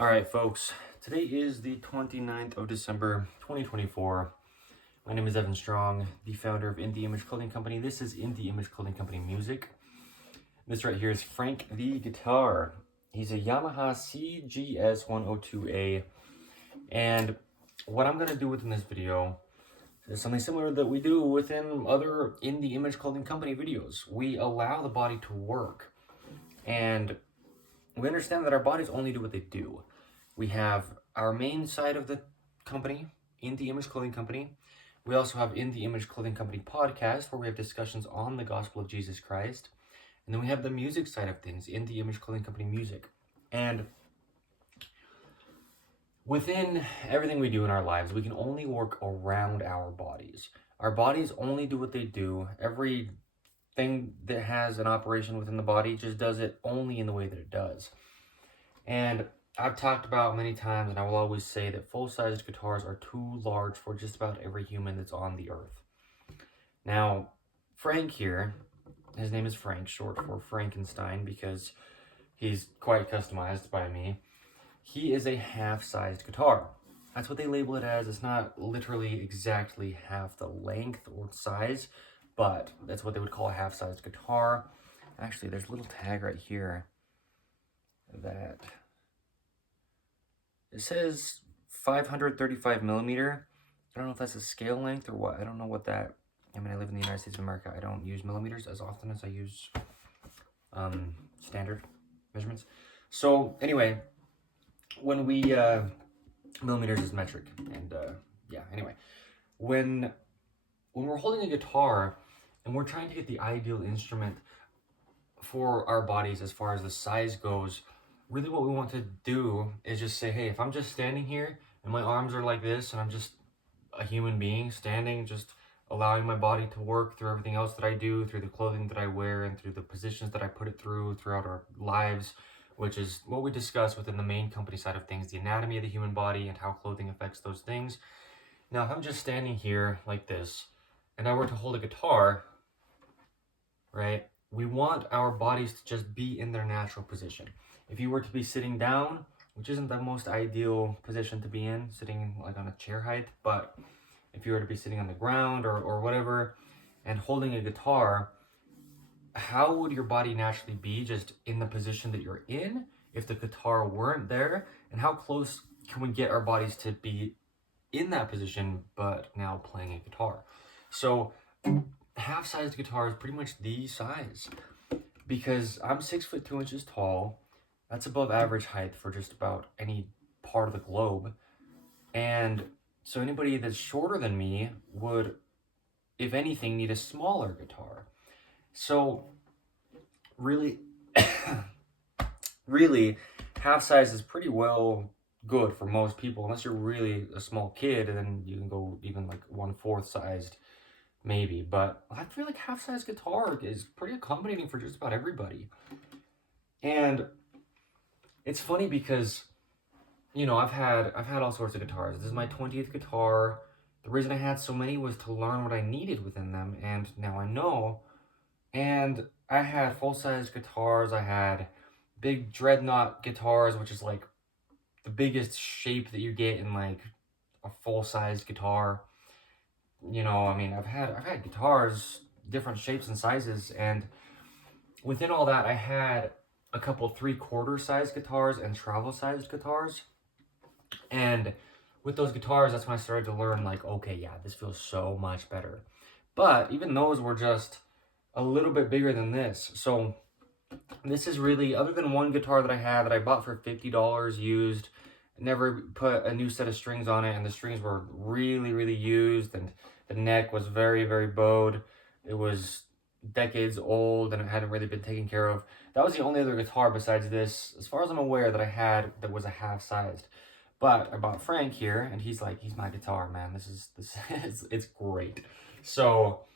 All right, folks, today is the 29th of December, 2024. My name is Evan Strong, the founder of In The Image Clothing Company. This is In The Image Clothing Company music. This right here is Frank the guitar. He's a Yamaha CGS 102A. And what I'm going to do within this video is something similar that we do within other In The Image Clothing Company videos. We allow the body to work. And we understand that our bodies only do what they do. We have our main side of the company, In The Image Clothing Company. We also have In The Image Clothing Company podcast, where we have discussions on the gospel of Jesus Christ. And then we have the music side of things, In The Image Clothing Company music. And within everything we do in our lives, we can only work around our bodies. Our bodies only do what they do. Everything that has an operation within the body just does it only in the way that it does. And I've talked about many times, and I will always say that full-sized guitars are too large for just about every human that's on the earth. Now, Frank here, his name is Frank, short for Frankenstein, because he's quite customized by me. He is a half-sized guitar. That's what they label it as. It's not literally exactly half the length or size, but that's what they would call a half-sized guitar. Actually, there's a little tag right here that it says 535 millimeter. I don't know if that's a scale length or what. I don't know what that, I mean, I live in the United States of America. I don't use millimeters as often as I use standard measurements. So anyway, when we, millimeters is metric, and yeah, anyway, when we're holding a guitar and we're trying to get the ideal instrument for our bodies as far as the size goes, really what we want to do is just say, hey, if I'm just standing here and my arms are like this and I'm just a human being standing, just allowing my body to work through everything else that I do, through the clothing that I wear and through the positions that I put it through throughout our lives, which is what we discuss within the main company side of things, the anatomy of the human body and how clothing affects those things. Now, if I'm just standing here like this and I were to hold a guitar, right, we want our bodies to just be in their natural position. If you were to be sitting down, which isn't the most ideal position to be in, sitting like on a chair height, but if you were to be sitting on the ground or whatever and holding a guitar, how would your body naturally be just in the position that you're in if the guitar weren't there? And how close can we get our bodies to be in that position but now playing a guitar? So half-sized guitar is pretty much the size, because I'm 6'2" tall. That's above average height for just about any part of the globe. And so anybody that's shorter than me would, if anything, need a smaller guitar. So really, really, half size is pretty well good for most people, unless you're really a small kid, and then you can go even like 1/4 sized, maybe. But I feel like half-size guitar is pretty accommodating for just about everybody. And it's funny because, you know, I've had all sorts of guitars. This is my 20th guitar. The reason I had so many was to learn what I needed within them, and now I know. And I had full-size guitars. I had big dreadnought guitars, which is like the biggest shape that you get in like a full-sized guitar. You know, I mean, I've had guitars, different shapes and sizes, and within all that, I had a couple 3/4 size guitars and travel sized guitars. And with those guitars, that's when I started to learn, like, okay, yeah, this feels so much better. But even those were just a little bit bigger than this. So this is really, other than one guitar that I had that I bought for $50 used, never put a new set of strings on it, and the strings were really, really used, and the neck was very, very bowed. It was decades old, and it hadn't really been taken care of. That was the only other guitar besides this, as far as I'm aware, that I had that was a half-sized. But I bought Frank here, and he's like, he's my guitar, man. This is it's great. So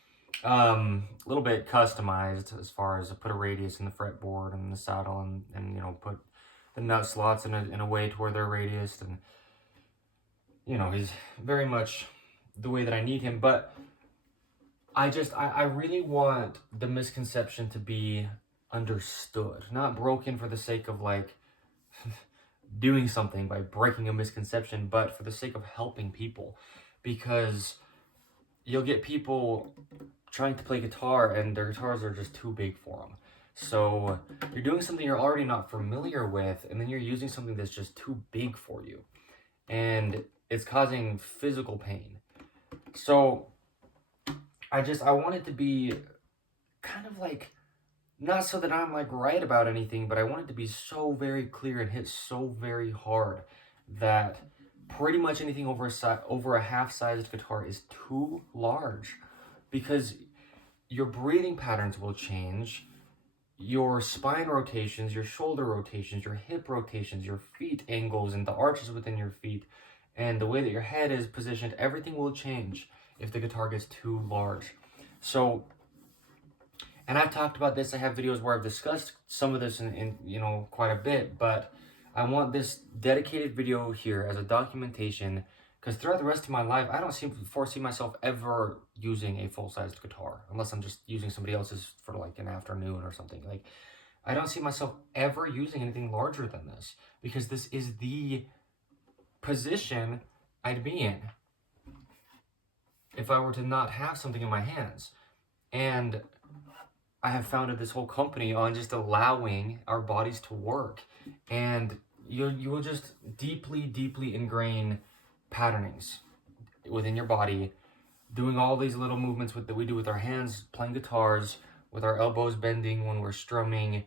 a little bit customized as far as I put a radius in the fretboard and the saddle, and you know, put the nut slots in a way to where they're radiused, and you know, he's very much the way that I need him. But I really want the misconception to be understood, not broken for the sake of like doing something, by breaking a misconception, but for the sake of helping people. Because you'll get people trying to play guitar and their guitars are just too big for them. So you're doing something you're already not familiar with, and then you're using something that's just too big for you. And it's causing physical pain. So I want it to be kind of like, not so that I'm like right about anything, but I want it to be so very clear and hit so very hard that pretty much anything over a half-sized guitar is too large, because your breathing patterns will change, your spine rotations, your shoulder rotations, your hip rotations, your feet angles and the arches within your feet, and the way that your head is positioned, everything will change if the guitar gets too large. So, and I've talked about this, I have videos where I've discussed some of this in quite a bit, but I want this dedicated video here as a documentation, because throughout the rest of my life, I don't foresee myself ever using a full-sized guitar, unless I'm just using somebody else's for like an afternoon or something. Like, I don't see myself ever using anything larger than this, because this is the position I'd be in if I were to not have something in my hands. And I have founded this whole company on just allowing our bodies to work, and you will just deeply ingrain patternings within your body, doing all these little movements that we do with our hands, playing guitars, with our elbows bending when we're strumming,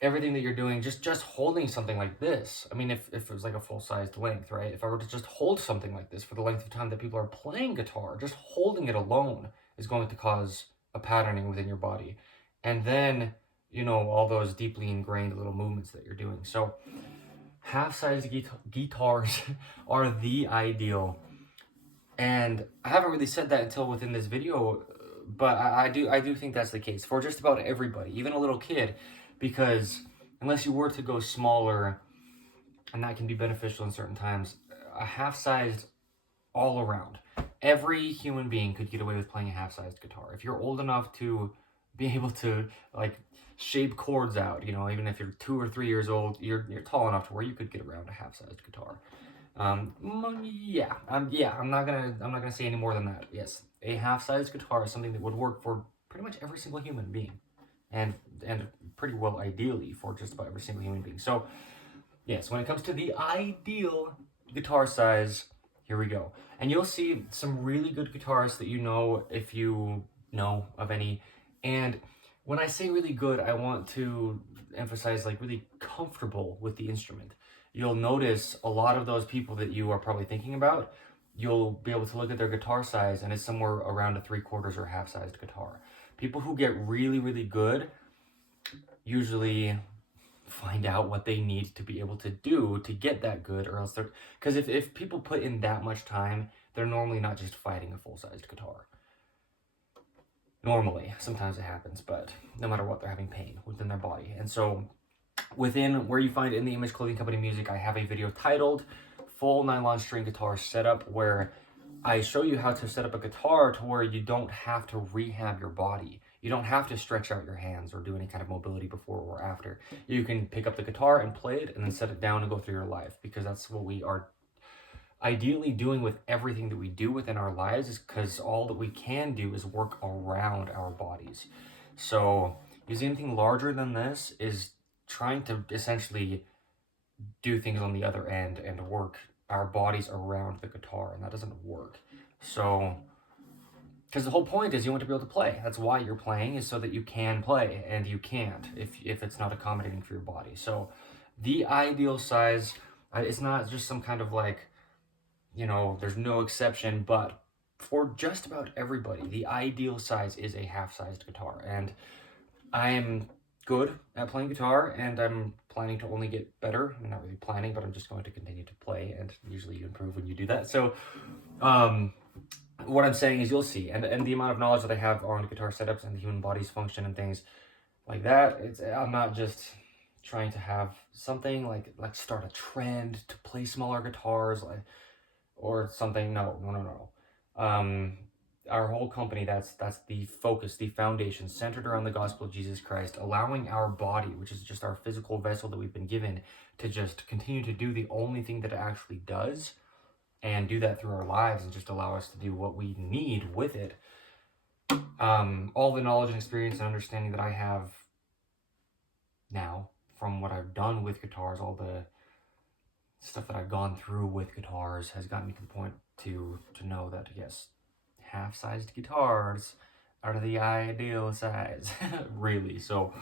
everything that you're doing, just holding something like this. I mean, if it was like a full-sized length, right? If I were to just hold something like this for the length of time that people are playing guitar, just holding it alone is going to cause a patterning within your body. And then, all those deeply ingrained little movements that you're doing. So half-sized guitars are the ideal. And I haven't really said that until within this video, but I do think that's the case for just about everybody, even a little kid, because unless you were to go smaller, and that can be beneficial in certain times, a half-sized all around. Every human being could get away with playing a half-sized guitar. If you're old enough to be able to like shape chords out, even if you're 2 or 3 years old, you're tall enough to where you could get around a half-sized guitar. I'm not gonna say any more than that. Yes, a half-sized guitar is something that would work for pretty much every single human being, and pretty well ideally for just about every single human being. So yes, when it comes to the ideal guitar size, here we go. And you'll see some really good guitarists that if you know of any. And when I say really good, I want to emphasize like really comfortable with the instrument. You'll notice a lot of those people that you are probably thinking about, you'll be able to look at their guitar size and it's somewhere around a 3/4 or half-sized guitar. People who get really good usually find out what they need to be able to do to get that good, or else they're, because if people put in that much time, they're normally not just fighting a full-sized guitar. Normally, sometimes it happens, but no matter what, they're having pain within their body. And so within where you find In the Image Clothing Company music, I have a video titled Full Nylon String Guitar Setup, where I show you how to set up a guitar to where you don't have to rehab your body. You don't have to stretch out your hands or do any kind of mobility before or after. You can pick up the guitar and play it and then set it down and go through your life, because that's what we are ideally doing with everything that we do within our lives, is because all that we can do is work around our bodies. So using anything larger than this is trying to essentially do things on the other end and work our bodies around the guitar, and that doesn't work. So, because the whole point is you want to be able to play. That's why you're playing, is so that you can play, and you can't if it's not accommodating for your body. So the ideal size, it's not just some kind of like, there's no exception, but for just about everybody, the ideal size is a half-sized guitar. And I'm good at playing guitar, and I'm planning to only get better. I'm not really planning, but I'm just going to continue to play, and usually you improve when you do that. So what I'm saying is, you'll see, and the amount of knowledge that I have on guitar setups and the human body's function and things like that, I'm not just trying to have something like start a trend to play smaller guitars, or something. No. our whole company, that's the focus, the foundation, centered around the gospel of Jesus Christ, allowing our body, which is just our physical vessel that we've been given, to just continue to do the only thing that it actually does, and do that through our lives, and just allow us to do what we need with it. All the knowledge and experience and understanding that I have now from what I've done with guitars, all the stuff that I've gone through with guitars, has gotten me to the point to know that, yes, half-sized guitars are the ideal size, really. So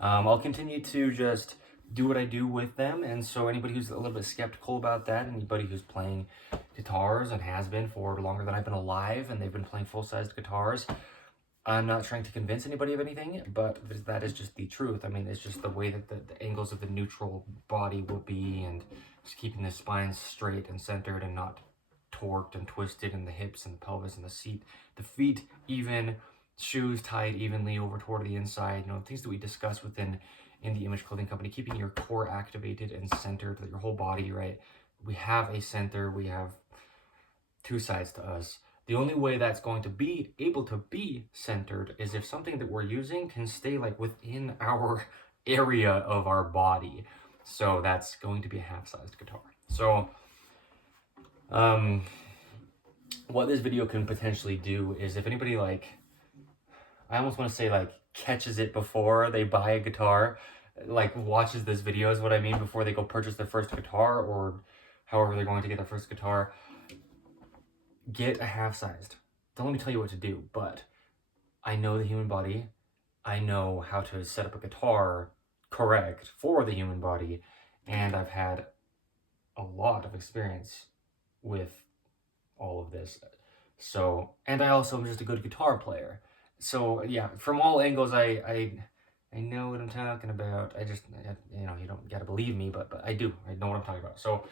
I'll continue to just do what I do with them, and so anybody who's a little bit skeptical about that, anybody who's playing guitars and has been for longer than I've been alive, and they've been playing full-sized guitars, I'm not trying to convince anybody of anything, but that is just the truth. I mean, it's just the way that the angles of the neutral body will be, and just keeping the spine straight and centered and not torqued and twisted, and the hips and the pelvis and the seat, the feet even, shoes tied evenly over toward the inside, you know, things that we discuss within in the Image Clothing Company, keeping your core activated and centered, your whole body, right? We have a center, we have two sides to us. The only way that's going to be able to be centered is if something that we're using can stay like within our area of our body. So that's going to be a half-sized guitar. So what this video can potentially do is, if anybody, like, I almost want to say, like, catches it before they buy a guitar, like, watches this video is what I mean, before they go purchase their first guitar, or however they're going to get their first guitar, get a half-sized. Don't let me tell you what to do, but I know the human body. I know how to set up a guitar correct for the human body, and I've had a lot of experience with all of this. So, and I also am just a good guitar player. So yeah, from all angles, I know what I'm talking about. I just, you know, you don't gotta believe me, but I do. I know what I'm talking about. So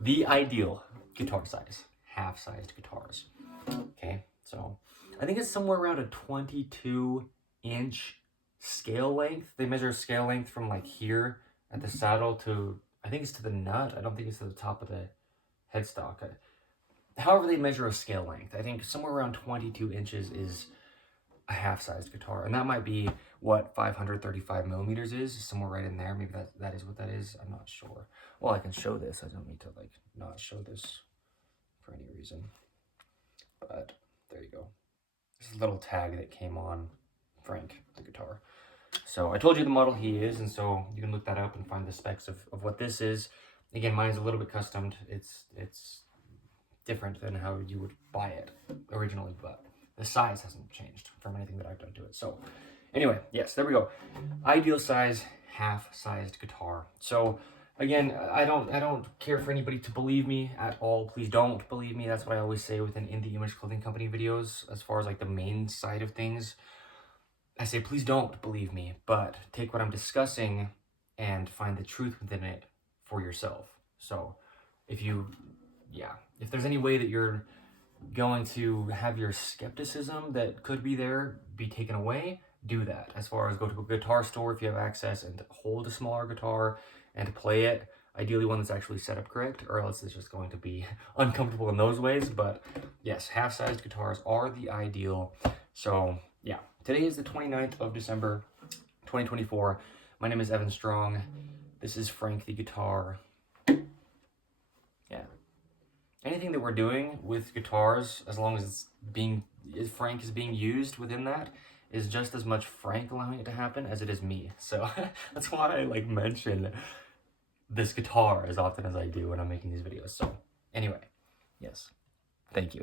the ideal guitar size, half-sized guitars. Okay, so I think it's somewhere around a 22-inch scale length. They measure scale length from like here at the saddle to, I think it's to the nut. I don't think it's to the top of the headstock. However they measure a scale length, I think somewhere around 22 inches is a half-sized guitar, and that might be what 535 millimeters is, somewhere right in there. Maybe that is what that is. I'm not sure. Well, I can show this. I don't need to like not show this for any reason, but there you go. This is a little tag that came on Frank, the guitar. So I told you the model he is, and so you can look that up and find the specs of what this is. Again, mine's a little bit customed. It's different than how you would buy it originally, but the size hasn't changed from anything that I've done to it. So anyway, yes, there we go. Ideal size, half-sized guitar. So again, I don't care for anybody to believe me at all. Please don't believe me. That's what I always say within the Image Clothing Company videos, as far as like the main side of things. I say, please don't believe me, but take what I'm discussing and find the truth within it for yourself. So if there's any way that you're going to have your skepticism that could be there be taken away, do that. As far as go to a guitar store if you have access and hold a smaller guitar and play it, ideally one that's actually set up correct, or else it's just going to be uncomfortable in those ways. But yes, half-sized guitars are the ideal. So yeah, today is the 29th of December 2024. My name is Evan Strong. This is Frank the Guitar. Yeah, anything that we're doing with guitars, as long as Frank is being used within that, is just as much Frank allowing it to happen as it is me. So that's why I like mention this guitar as often as I do when I'm making these videos. So anyway, yes, thank you.